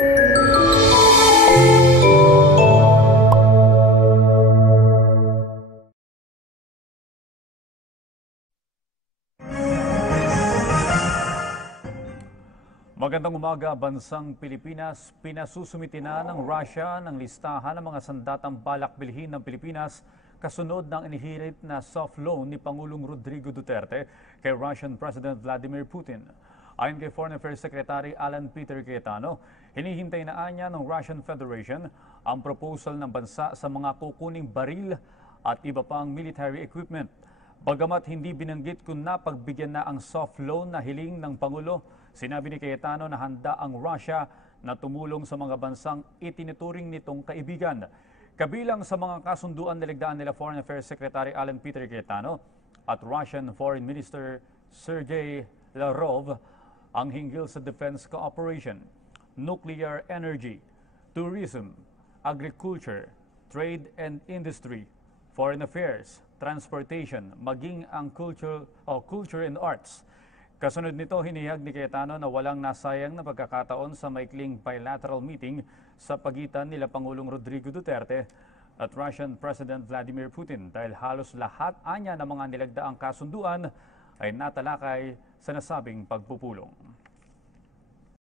Magandang umaga, bansang Pilipinas. Pinasusumiti na ng Russia ng listahan ng mga sandatang balak bilhin ng Pilipinas kasunod ng inihirit na soft loan ni Pangulong Rodrigo Duterte kay Russian President Vladimir Putin. Ayon kay Foreign Affairs Secretary Alan Peter Cayetano, hinihintay na anya ng Russian Federation ang proposal ng bansa sa mga kukuning baril at iba pang military equipment. Bagamat hindi binanggit kung napagbigyan na ang soft loan na hiling ng Pangulo, sinabi ni Cayetano na handa ang Russia na tumulong sa mga bansang itinuturing nitong kaibigan. Kabilang sa mga kasunduan niligdaan nila Foreign Affairs Secretary Alan Peter Cayetano at Russian Foreign Minister Sergei Lavrov ang hinggil sa defense cooperation, nuclear energy, tourism, agriculture, trade and industry, foreign affairs, transportation, maging ang culture and arts. Kasunod nito, hinihag ni Cayetano na walang nasayang na pagkakataon sa maikling bilateral meeting sa pagitan nila Pangulong Rodrigo Duterte at Russian President Vladimir Putin dahil halos lahat anya ng mga nilagdaang kasunduan ay natalakay sa nasabing pagpupulong.